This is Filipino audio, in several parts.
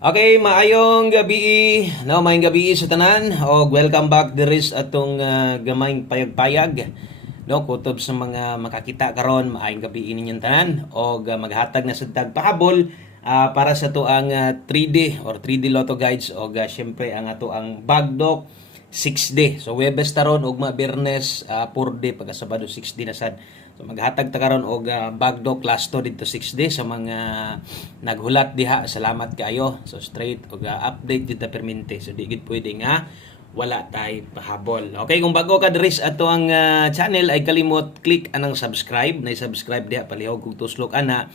Okay, maayong gabi, no, maayong gabi sa tanan o welcome back diris atong gamayng payag-payag, no, kutob sa mga makakita karon maayong gabi inyong tanan o maghatag na sad tag pahabol para sa to ang 3D or 3D Lotto Guides o syempre ang ato ang Bagdok 6D. So Webes taron ugma Biyernes 4D pagka Sabado 6D na sad. So maghatag ta karon og Bagdok last to dito 6D sa mga naghulat diha. Salamat kaayo. So straight og update dito permente. So di gid pwede nga wala tay pahabol. Okay, kung bago ka diri sa ato ang channel ay kalimot click anang subscribe. Na-subscribe diha palihog kung tuslok ana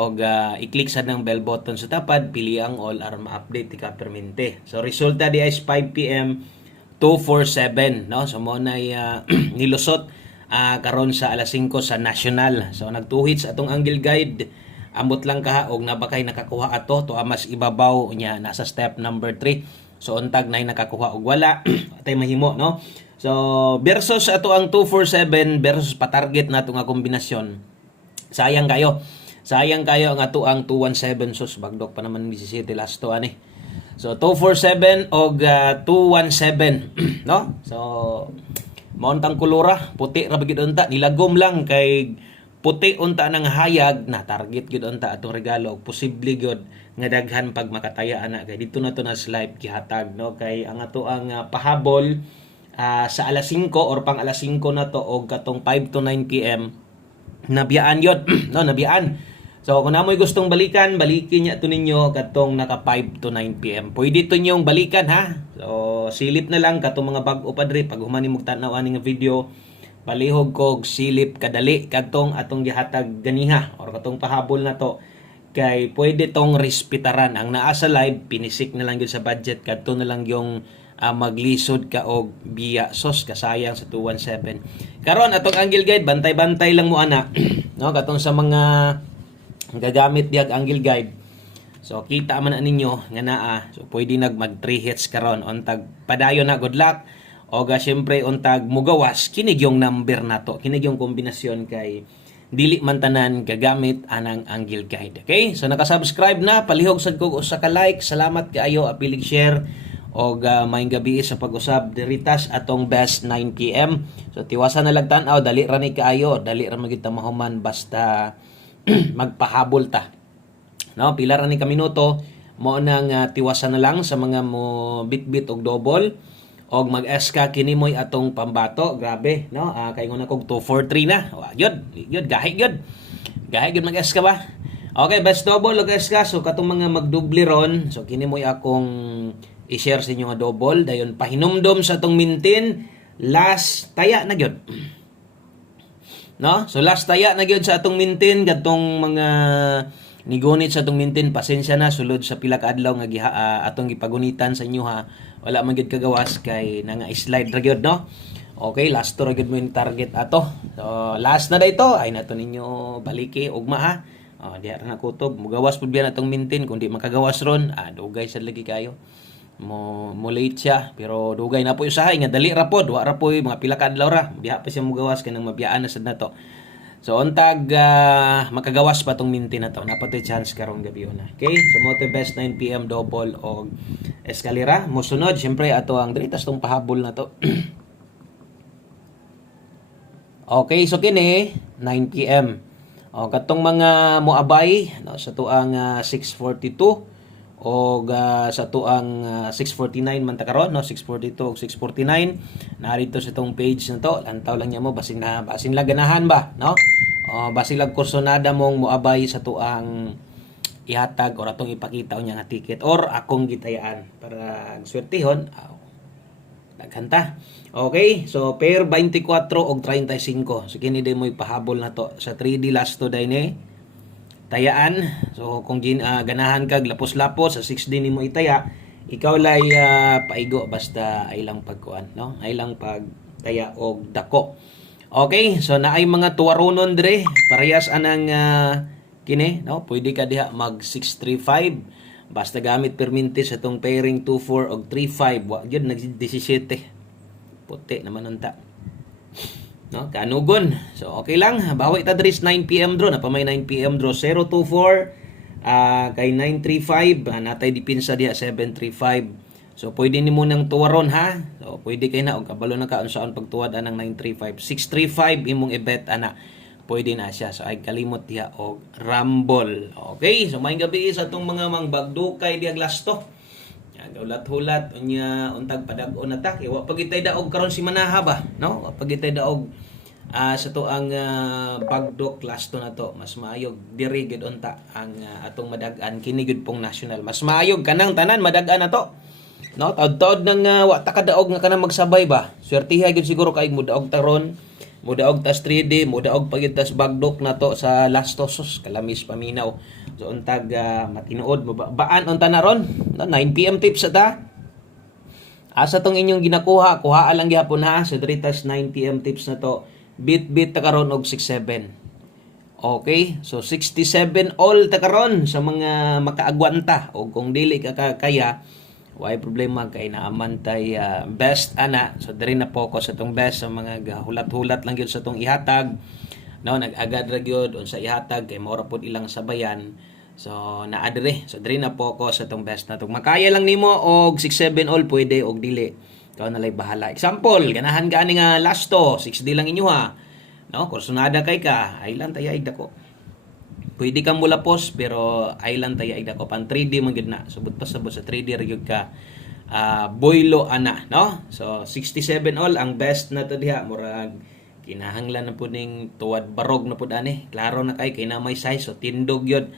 og i-click sad ng bell button sa tapad, pili ang all aron ma-update ti ka permente. So resulta di ay 5 PM 247, no? So mo na nilusot karon sa alas 5 sa National. So nagtuhit sa atong angle guide. Ambot lang kaha og nabakay nakakuha ato to amas ibabaw nya nasa step number 3. So untag nay nakakuha og wala atay mahimo, no? So versus ato ang 247 versus patarget nato nga kombinasyon. Sayang kayo. Sayang kayo ang ato ang 217 sus bagdok pa naman 17 last to ani. So 247 og 217 no? So mauntang kulura, puti ra bagid unta, nilagom lang kay puti unta nang hayag na target gyud unta atong regalo og posible gyud nga daghan pag makataya ana kay dito na to na slide gihatag, no? Kay ang ato ang pahabol sa alas 5 or pang alas 5 na to og katong 5 to 9 PM nabiyaan yun no, nabiyaan. So kung namoy gustong balikan, balikin niya to ninyo katong naka 5 to 9 PM. Pwede to ninyong balikan ha. So silip na lang katong mga bag-o pa diri pag humani mo tanaw ani nga video, palihog kog silip kadali katong atong gihatag ganiha or katong pahabol na to kay pwede tong respetaran. Ang naa sa live pinisik na lang gyud sa budget kadto na lang yung maglisod ka og biya sos kasayang sa 217. Karon atong angle guide bantay-bantay lang mo ana no katong sa mga gagamit diag angle guide. So kita man ninyo nga naa. So pwede mag 3 hits karon untag padayon na good luck. O syempre untag mugawas kinig yung number nato. Kinig yung kombinasyon kay dili man tanan gagamit anang angle guide. Okay? So naka-subscribe na, palihog sad ko usa ka like. Salamat kaayo, apilig share og maayong gabi sa pag-usab diritas atong best 9 PM. So tiwasan na lang tan-aw, dali ra ni kaayo, dali ra magita mahuman basta magpahabol ta. No, pila ra ni ka minuto mo nang tiwasan na lang sa mga mo bitbit og double og mag-SK kini moy atong pambato. Grabe, no? Kay nguna kog 243 na. Yun, gahi gyud. Gahi gyud mag-SK ba? Okay, best double og SK. So katong mga magdubli ron, so kini moy akong i-share sa inyo nga double dayon pahinumdom sa atong mintin last taya na gyud. No? So last taya na gyud sa atong mintin kadtong mga nigunit sa atong mintin, pasensya na sulod sa pila ka adlaw nga atong gipagunitan sa inyo ha. Wala man gyud kagawas kay nga slide ra gyud, no? Okay, last to ra gyud mo yung target ato. So last na dayto ay nato ninyo baliki ugma ha. Diha ra na kutob mugawas pud biyan atong mintin kun di makagawas ron, dugay sad lagi kayo. Mo late siya pero dugay na po usahay nga dali ra pod wa ra po mga pila ka adlaw ra diha pa siya mogawas kay nang mabiyaan na sad nato. So untag makagawas pa tong minti na to napatoy chance karong gabi na. Okay, so mo to best 9 PM double og eskalera mo sunod syempre ato ang diritas tong pahabol na to. Okay, so kini 9 PM o katong mga moabay no sa tuang 642 o sa tuang 649 man ta karon no 642 ug 649 narito sa tong page na to lantaw lang niya mo basin lang ganahan ba no basin lang kursonada mong moabay sa tuang ihatag or atong ipakita unya nga ticket or akong gitayaan para swertihon daghanta. Okay, so pair 24 og 35 so kini day mo ipahabol na to sa 3D last to day ni tayaan. So kung ganahan kag lapos-lapos sa 6D nimo itaya, ikaw lay paigo basta ay lang pagkuan, no? Ay lang pagtaya og dako. Okay, so naay mga tuwaronon dire, parehas anang kini, no? Pwede ka diha mag 635 basta gamit perminti sa tong pairing 24 og 35. Wa gyud nag 17. Puti naman unta. No, kanugon. So okay lang, bawi ta diri 9 PM draw na pa may 9 PM draw 024 Kay 935 natay depensa diha 735. So pwede ni mo nang tuwaron ha. So pwede kay na og kabalo na ka unsaon pagtuwad anang 935. 635 imong i-bet ana. Pwede na siya. So ay kalimot diha og Rumble. Okay, so maayong gabi sa atong mga mangbagdukay diha lasto. Ulat-hulat unya untag padag-on na ta kay wa pagitay daog karon si manaha ba, no? Wa pagitay daog sa to ang bagdok lasto na to. Mas maayog diri gid unta ang atong madag-an kini gid pong national. Mas maayog kanang tanan madag-an na to. No, taod-taod nang wa ta kadaog nga kanang magsabay ba. Swertihay gid siguro kay mudaog taron, mudaog tas 3D, mudaog pagid tas bagdok na to sa lastosos kalamis paminaw. So untag matinuod baan unta na ron. No, 9 PM tips ta. Asa tong inyong ginakuha, kuha lang gihapon ha. So diri tas 9 PM tips na to. Bit ta karon og 67. Okay? So 67 all ta karon sa mga makaagwanta o kung dili ka kaya why problema kay naaman tay best ana. So diri na focus sa tong best sa mga hulat-hulat lang gyud sa tong ihatag. No, nag-agad ra gyud unsa ihatag kay mao ra pud ilang sabayan. So naa diri. So diri na focus sa tong best na tong makaya lang nimo og 67 all pwede og dili. Ikaw na lay bahala. Example, ganahan ka ani nga lasto, 6D lang inyo ha. No, kursunada kay ka, ay lang tayo dako. Pwede kang mulapos pero ay lang tayo dako pan 3D man gid na. Subot pa sabot sa 3D ra gyud ka. Boylo ana, no? So 67 all ang best na to diha murag kinahanglan na pud ning tuwad barog na pud ani. Klaro na kay na may size so tindog yun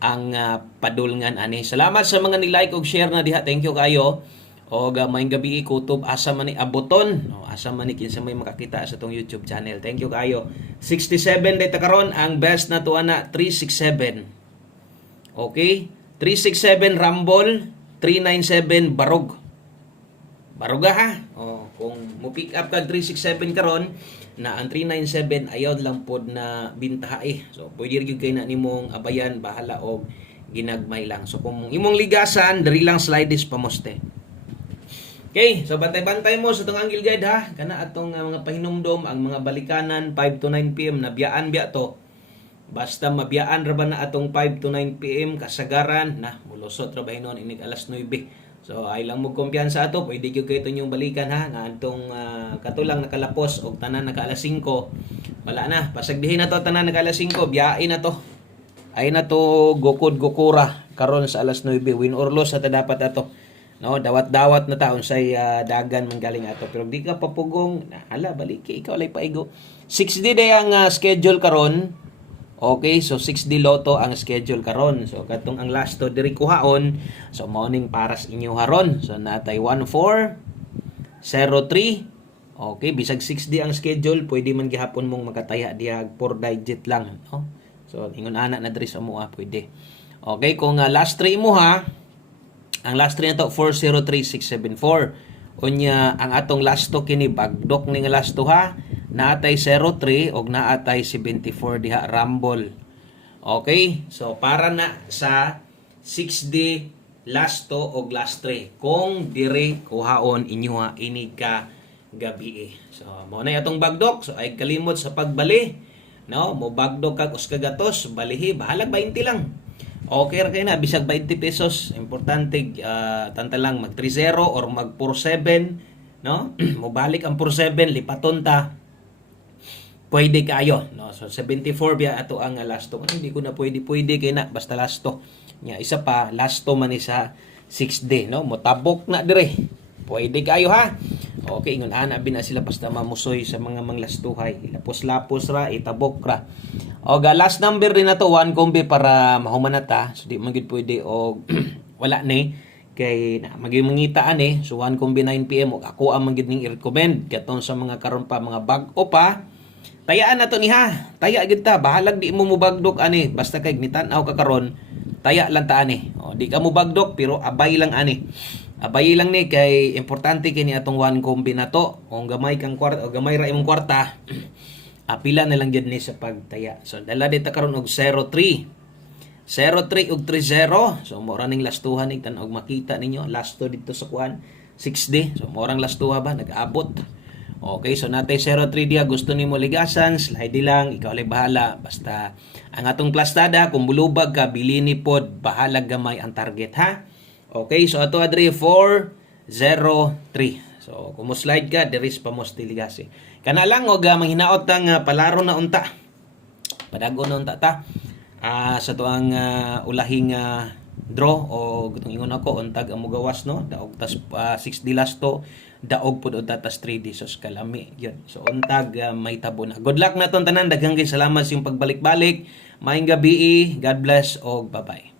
ang padulngan ani. Salamat sa mga ni-like og share na diha. Thank you kayo. O maayong gabi kutob asa man ni aboton. No, asa man ni kinsa may makakita sa tong YouTube channel. Thank you kayo. 67 data karon ang best na to ana 367. Okay? 367 Rumble, 397 Barog. Baruga ha. Oh, kung mo pick up kag 367 karon na ang 397 ayaw lang pod na bintaha eh. So pwede gyud kay na nimong abayan bahala og ginagmay lang. So kung imong ligasan diri lang slide this pamoste. Okay, so bantay-bantay mo sa itong angle guide ha. Kana atong mga pahinumdom, ang mga balikanan, 5 to 9 PM, nabiyaan biya to. Basta mabiyaan ra ba na atong 5 to 9 PM, kasagaran, na, mulusot ra ba hinon, inig alas 9. So, ay lang mo kumpiyansa ato, pwede kyo kayo yung balikan ha, nga atong katulang nakalapos, o tanan naka alas 5. Wala na, pasagdihin na to, tanan naka alas 5, biyain na to. Ay na to, gukura, karon sa alas 9, win or loss sa dapat ato. No, dawat-dawat na taon say dagan manggaling ato pero di ka papugong hala baliki ikaw lay paigo 6D day ang schedule karon. Okay, so 6D Lotto ang schedule karon. So katong ang last to diri kuhaon. So morning paras inyo haron. So natay 1403. Okay, bisag 6D ang schedule, pwede man gihapon mong makataya diha 4 digit lang, no? So ingon ana na diri sa moa pwede. Okay, kung last 3 mo ha. Ang last 3 na to 403674. Unya ang atong last to kini bagdok ni nga last to ha. Naatay 03 og naatay 74 diha Rumble. Okay? So para na sa 6D last to og last 3 kung dire kuhaon inyo ha ini ka gabi. So mo na atong bagdok. So ay kalimot sa pagbali. No, mo bagdok kag us kagatos balihi bahalag 20 lang. Okay ra kay na bisag 20 pesos, importante tanta lang mag 30 or mag 47, no? Mobalik ang 47 lipaton ta. Pwede kayo, no? So 74 biya ato ang last to. Hindi ko na pwede kay na basta last to. Nya isa pa last to man sa 6D, no? Motabok na dire. Pwede kayo ha. Okay, ingon ana bina sila basta mamusoy sa mga manglastuhay. Lapos-lapos ra, itabok ra. O last number din na to, 1 kombi para mahuman na ta. So di man gid pwede og wala ni kay na magimangitaan eh. So 1 kombi 9 PM og ako ang magid ning i-recommend katon sa mga karon pa mga bag-o pa. Tayaan na to ni ha. Taya gid ta, bahalag di mo mubagdok ani basta kay nitan-aw ka karon. Taya lang ta ani. O di ka mubagdok pero abay lang ani. Abay lang ni kay importante kini atong 1 kombi na to. Kung gamay kang kwarta o gamay ra imong kwarta, apila na lang gyud ni sa pagtaya. So dala dita karon og 03. 03 ug 30. So mo ra ning lastuhan ning tan-og makita ninyo lasto dito sa kuan 6D. So mo rang lastuha ba nag-abot Okay, so natay 03 dia gusto nimo ligasan, slide di lang, ikaw lang bahala. Basta ang atong plastada kung bulubag ka bilini pod bahala gamay ang target ha. Okay, so ato adre 403. So kung mo slide ka diris pa mo ligasi. Kana lang og manghinaot tang palaro na unta. Padago na unta ta. Sa tuang ulahing draw o gutong ingon ako untag ang mugawas no daog tas 6 dilas to daog pud unta tas 3 disos kalami yun so untag may tabo na good luck naton tanan daghang salamat sa iyong pagbalik-balik maayong gabi God bless og bye bye